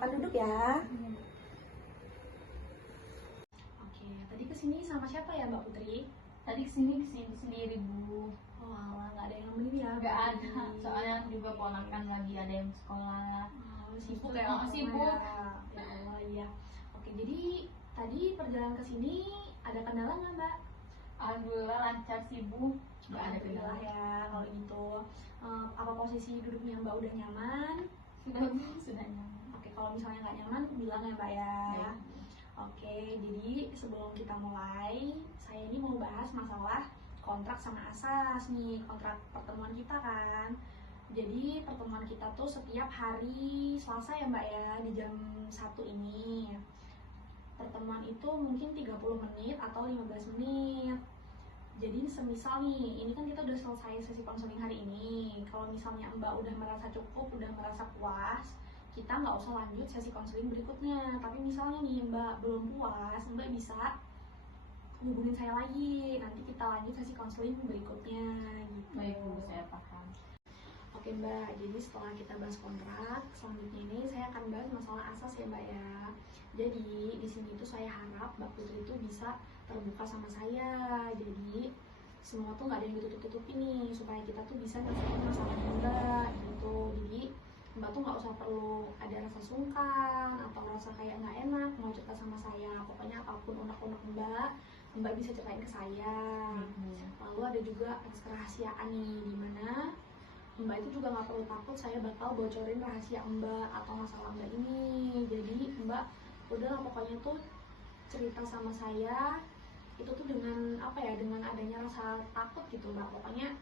silakan duduk ya. Oke, tadi kesini sama siapa ya Mbak Putri? Tadi kesini sendiri Bu. Oh alah, nggak ada yang nemenin ya? Nggak ada, soalnya aku juga ponakan lagi ada yang sekolah. Sibuk ya? Sibuk. Ya Allah, iya. Oke, jadi tadi perjalanan kesini ada kendala nggak Mbak? Alhamdulillah lancar sih Bu. Nggak ada kendala. Ya kalau gitu. Apa posisi duduknya Mbak udah nyaman? Sudah Bu, sudah nyaman. Oke, kalau misalnya nggak nyaman bilang ya Mbak ya. Baik. Oke, jadi sebelum kita mulai, saya ini mau bahas masalah kontrak sama asas nih, kontrak pertemuan kita kan. Jadi pertemuan kita tuh setiap hari Selasa ya Mbak ya, di jam 1 ini. Pertemuan itu mungkin 30 menit atau 15 menit. Jadi semisal nih, ini kan kita udah selesai sesi konseling hari ini. Kalau misalnya Mbak udah merasa cukup, udah merasa puas, kita nggak usah lanjut sesi konseling berikutnya. Tapi misalnya nih Mbak belum puas, Mbak bisa hubungin saya lagi. Nanti kita lanjut sesi konseling berikutnya gitu. Baik Bu, saya paham. Oke Mbak, jadi setelah kita bahas kontrak, selanjutnya ini saya akan bahas masalah asas ya Mbak ya. Jadi di sini tuh saya harap Mbak Putri itu bisa terbuka sama saya. Jadi semua tuh nggak ada yang ditutup-tutupin nih, supaya kita tuh bisa nyelesain masalahnya Mbak gitu. Jadi Mbak tuh nggak usah perlu ada rasa sungkan atau rasa kayak nggak enak mau cerita sama saya. Pokoknya apapun unek-unek Mbak bisa ceritain ke saya. Lalu ada juga rasa kerahasiaan nih, dimana Mbak itu juga nggak perlu takut saya bakal bocorin rahasia Mbak atau masalah Mbak ini. Jadi Mbak udahlah pokoknya tuh cerita sama saya itu tuh dengan apa ya, dengan adanya rasa takut gitu Mbak. Pokoknya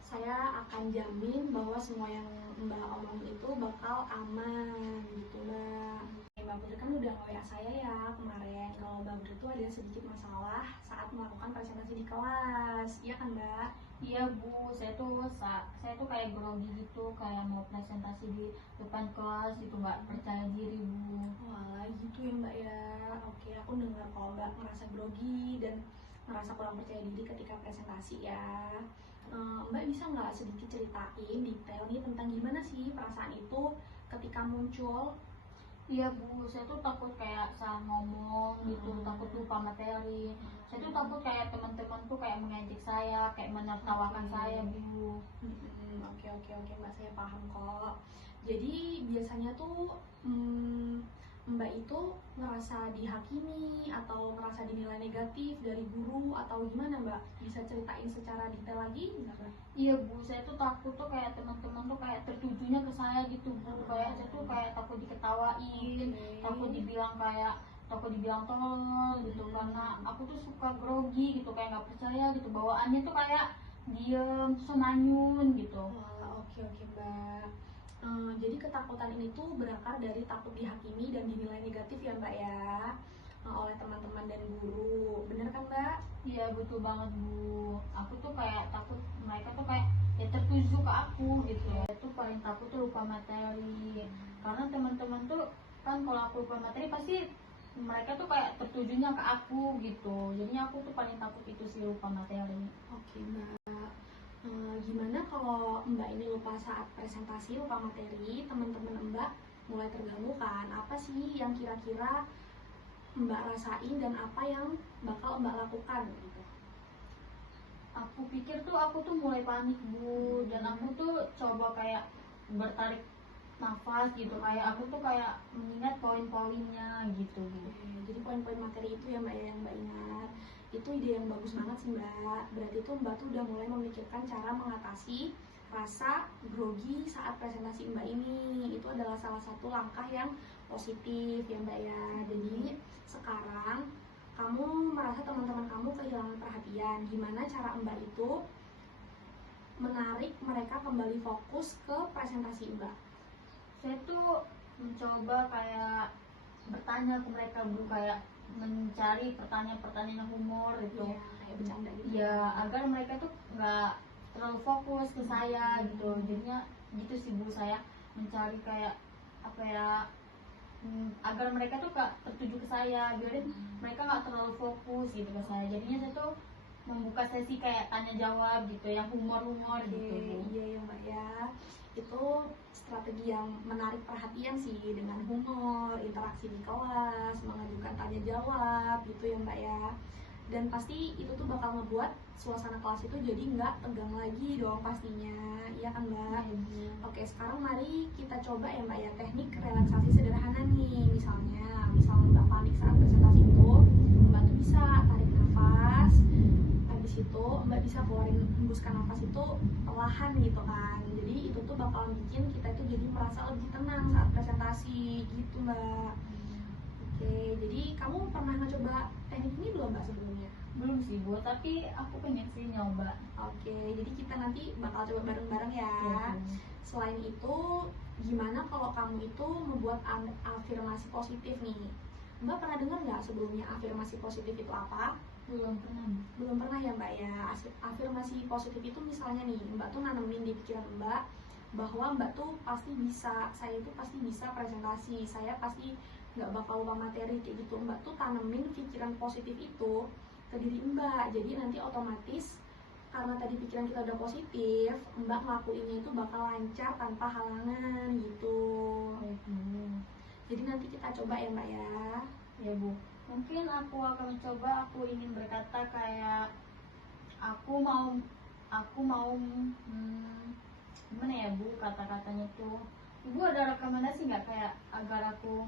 saya akan jamin bahwa semua yang Mbak omongin itu bakal aman gitu Mbak. Mbak Putri kan udah nge-WA saya ya kemarin kalau Mbak Putri tuh ada sedikit masalah saat melakukan presentasi di kelas, iya kan Mbak? Iya Bu, saya tuh kayak grogi gitu, kayak mau presentasi di depan kelas gitu, nggak percaya diri Bu. Wah gitu ya Mbak ya. Oke, aku dengar kalau Mbak ngerasa grogi dan ngerasa kurang percaya diri ketika presentasi ya. Mbak bisa nggak sedikit ceritain detail nih tentang gimana sih perasaan itu ketika muncul? Iya Bu, saya tuh takut kayak salah ngomong gitu, takut lupa materi. Saya tuh takut kayak teman-teman tuh kayak mengejek saya, kayak menertawakan saya Bu. Oke Mbak, saya paham kok. Jadi biasanya tuh Mbak itu merasa dihakimi atau merasa dinilai negatif dari guru atau gimana Mbak? Bisa ceritain secara detail lagi nggak Mbak? Iya Bu, saya tuh takut tuh kayak teman-teman tuh kayak tertujunya ke saya gitu Bu. Kayak saya tuh kayak takut diketawain, takut dibilang tolol gitu, karena aku tuh suka grogi gitu, kayak nggak percaya gitu, bawaannya tuh kayak diem, terus manyun gitu. Oke Mbak. Jadi ketakutan ini tuh berakar dari takut dihakimi dan dinilai negatif ya Mbak ya, oleh teman-teman dan guru, bener kan Mbak? Iya betul banget Bu, aku tuh kayak takut mereka tuh kayak ya tertuju ke aku gitu. Saya tuh paling takut tuh lupa materi, karena teman-teman tuh kan kalau aku lupa materi pasti mereka tuh kayak tertujunya ke aku gitu, jadinya aku tuh paling takut itu sih, lupa materi. Oke Mbak. Gimana kalau Mbak ini lupa saat presentasi, lupa materi, teman-teman Mbak mulai terganggu kan? Apa sih yang kira-kira Mbak rasain dan apa yang bakal Mbak lakukan gitu? Aku pikir tuh aku tuh mulai panik Bu, dan aku tuh coba kayak bertarik nafas gitu, kayak aku tuh kayak mengingat poin-poinnya gitu Bu. Jadi poin-poin materi itu ya Mbak ya, yang Mbak ingat. Itu ide yang bagus banget sih Mbak. Berarti tuh Mbak tuh udah mulai memikirkan cara mengatasi rasa grogi saat presentasi Mbak ini. Itu adalah salah satu langkah yang positif ya Mbak ya. Jadi sekarang kamu merasa teman-teman kamu kehilangan perhatian. Gimana cara Mbak itu menarik mereka kembali fokus ke presentasi Mbak? Saya tuh mencoba kayak bertanya ke mereka Bu, kayak mencari pertanyaan-pertanyaan yang humor gitu. Ya, kayak bercanda gitu. Ya, agar mereka tuh nggak terlalu fokus ke saya gitu. Jadinya gitu sih Bu, saya mencari kayak apa ya, agar mereka tuh gak tertuju ke saya, biarin mereka nggak terlalu fokus gitu ke saya. Jadinya saya tuh membuka sesi kayak tanya jawab gitu, yang humor gitu Bu. Iya ya Mbak ya. Itu strategi yang menarik perhatian sih, dengan humor, interaksi di kelas, mengajukan tanya jawab gitu ya Mbak ya. Dan pasti itu tuh bakal ngebuat suasana kelas itu jadi nggak tegang lagi dong pastinya, iya kan Mbak? Oke, sekarang mari kita coba ya Mbak ya, teknik relaksasi sederhana nih. Misal Mbak panik saat presentasi itu, Mbak tuh bisa tarik nafas, habis itu Mbak bisa keluarin, hembuskan nafas itu perlahan gitu kan. Jadi itu tuh bakal bikin kita itu jadi merasa lebih tenang saat presentasi gitu Mbak. Oke, jadi kamu pernah ngecoba teknik ini belum Mbak sebelumnya? Belum sih Bu, tapi aku pengen sih nyoba. Oke, jadi kita nanti bakal coba bareng-bareng ya. Iya, Bu. Selain itu, gimana kalau kamu itu membuat afirmasi positif nih? Mbak pernah dengar nggak sebelumnya afirmasi positif itu apa? Belum pernah Bu. Belum pernah ya Mbak ya. Afirmasi positif itu misalnya nih, Mbak tuh nanemin di pikiran Mbak bahwa Mbak tuh pasti bisa, saya itu pasti bisa presentasi, saya pasti nggak bakal lupa materi kayak gitu. Mbak tuh tanemin pikiran positif itu ke diri Mbak, jadi nanti otomatis karena tadi pikiran kita udah positif, Mbak ngelakuinnya itu bakal lancar tanpa halangan gitu. Baik Bu. Jadi nanti kita coba ya Mbak ya. Ya Bu, mungkin aku akan mencoba. Aku ingin berkata kayak aku mau gimana ya Bu kata-katanya tuh. Ibu ada rekomendasi nggak kayak agar aku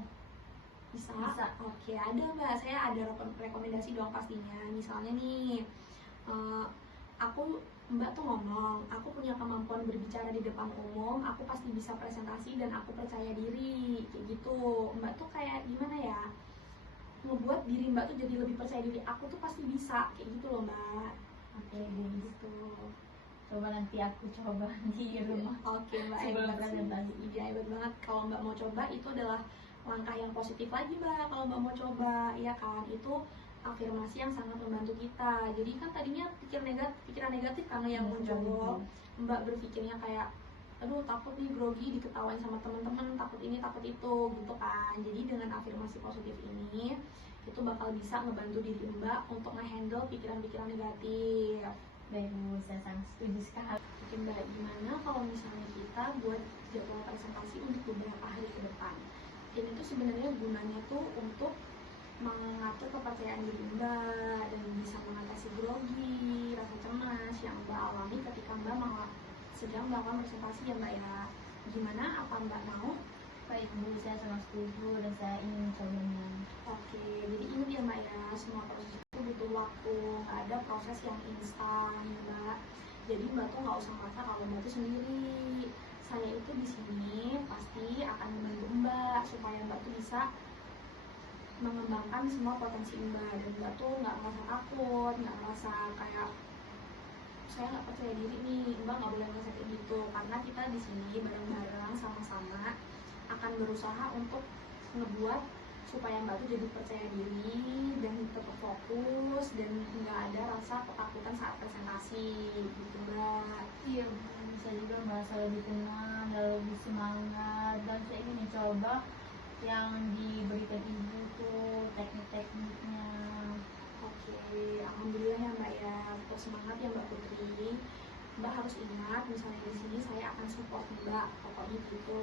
Bisa? Bisa. Oke, ada Mbak, saya ada rekomendasi dong pastinya. Misalnya nih, eh, Mbak tuh ngomong, aku punya kemampuan berbicara di depan umum, aku pasti bisa presentasi dan aku percaya diri, kayak gitu. Mbak tuh kayak gimana ya, ngebuat diri Mbak tuh jadi lebih percaya diri, aku tuh pasti bisa, kayak gitu loh Mbak. Oke Bu, Gitu. coba nanti aku coba di rumah. Oke Mbak, Sebelum hebat sih. presentasi. Iya, hebat banget. Kalau Mbak mau coba, itu adalah langkah yang positif lagi Mbak. Kalau Mbak mau coba, ya kan, itu afirmasi yang sangat membantu kita. Jadi kan tadinya pikiran negatif karena yang muncul, Mbak berpikirnya kayak, aduh takut nih grogi, diketawain sama teman-teman, takut ini takut itu gitu kan. Jadi dengan afirmasi positif ini, itu bakal bisa ngebantu diri Mbak untuk ngehandle pikiran-pikiran negatif. Baik Bu, saya sangat setuju sekali. Oke Mbak, gimana kalau misalnya kita buat jadwal presentasi untuk beberapa hari ke depan? Ini tuh sebenarnya gunanya tuh untuk mengatur kepercayaan diri Mbak dan bisa mengatasi grogi, rasa cemas yang Mbak alami ketika Mbak sedang melakukan presentasi ya Mbak ya. Gimana, apa Mbak mau? Baik Bu, saya sangat setuju dan saya ingin mencobanya. Oke, jadi ingat ya Mbak ya, semua proses itu butuh waktu, nggak ada proses yang instan ya Mbak. Jadi Mbak tuh nggak usah merasa kalau Mbak tuh sendiri. Saya itu di sini pasti akan membantu Mbak supaya Mbak tuh bisa mengembangkan semua potensi Mbak, dan Mbak tuh nggak merasa takut, nggak merasa kayak saya nggak percaya diri nih. Mbak nggak boleh merasa kayak gitu, karena kita di sini bareng-bareng sama-sama akan berusaha untuk ngebuat supaya Mbak tuh jadi percaya diri dan tetap fokus dan nggak ada rasa ketakutan saat presentasi gitu Mbak. Iya Bu, saya juga merasa lebih tenang dan lebih semangat, dan saya ingin mencoba yang diberikan Ibu tuh teknik-tekniknya. Oke, alhamdulillah ya Mbak ya, tetap semangat ya Mbak Putri. Mbak harus ingat, misalnya di sini saya akan support Mbak, pokoknya gitu.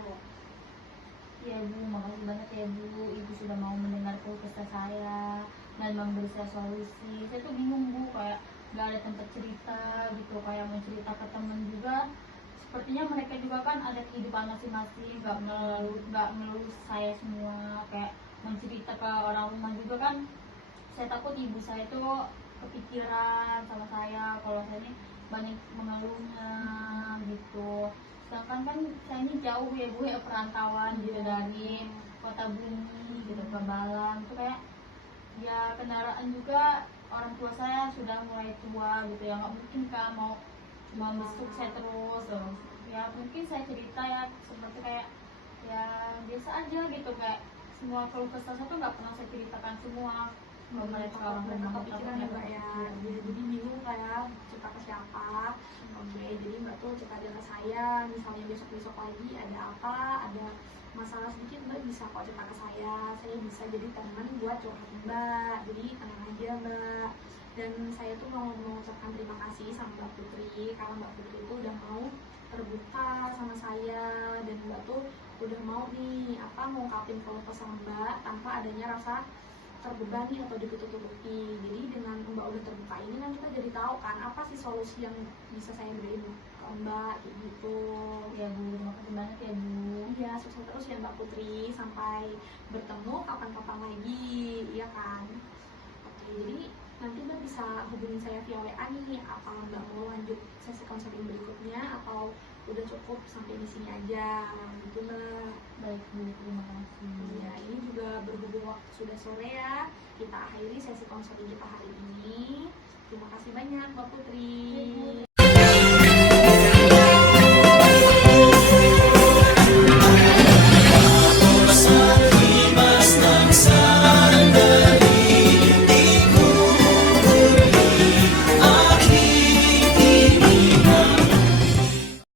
Iya Bu, makasih banyak ya Bu, Ibu sudah mau mendengar keluh kesah saya dan memberi saya solusi. Saya tuh bingung Bu, kayak gak ada tempat cerita gitu, kayak mau cerita ke temen juga. Sepertinya mereka juga kan ada kehidupan masing-masing, gak melulu saya semua. Kayak mencerita ke orang rumah juga kan, saya takut ibu saya tuh kepikiran sama saya kalau saya ini banyak mengeluhnya gitu. Sedangkan kan saya ini jauh ya Bu ya, perantauan gitu dari kota Bumi gitu ke Balang. Itu kayak ya kendaraan juga, orang tua saya sudah mulai tua gitu ya, nggak mungkin kan mau membesuk saya terus gitu. Ya mungkin saya cerita ya seperti kayak ya biasa aja gitu, kayak semua keluh kesah saya tuh nggak pernah saya ceritakan semua ke mereka orang rumah. Kepikiran ya Mbak ya, jadi bingung kayak cerita ke siapa. Oke, jadi Mbak tuh cerita aja ke saya, misalnya besok-besok lagi ada apa, ada masalah sedikit Mbak bisa kok cerita ke saya bisa jadi teman buat curhat Mbak, jadi tenang aja Mbak. Dan saya tuh mau mengucapkan terima kasih sama Mbak Putri, karena Mbak Putri itu udah mau terbuka sama saya, dan Mbak Mbak tuh udah mau nih ngungkapin keluh kesah Mbak tanpa adanya rasa terbebani atau ditutup-tutupi. Jadi dengan Mbak udah terbuka ini kan kita jadi tahu kan apa sih solusi yang bisa saya beriin ke Mbak kayak gitu. Ya Bu, terima kasih banyak ya Bu. Iya, sukses terus ya Mbak Putri, sampai bertemu kapan-kapan lagi, iya kan? Oke, jadi nanti Mbak bisa hubungin saya via WA nih, apa Mbak mau lanjut sesi konseling berikutnya atau udah cukup sampai di sini aja, gitu Mbak. Baik Bu, terima kasih. Ya, ini juga berhubung waktu sudah sore ya, kita akhiri sesi konseling kita hari ini. Terima kasih banyak Mbak Putri.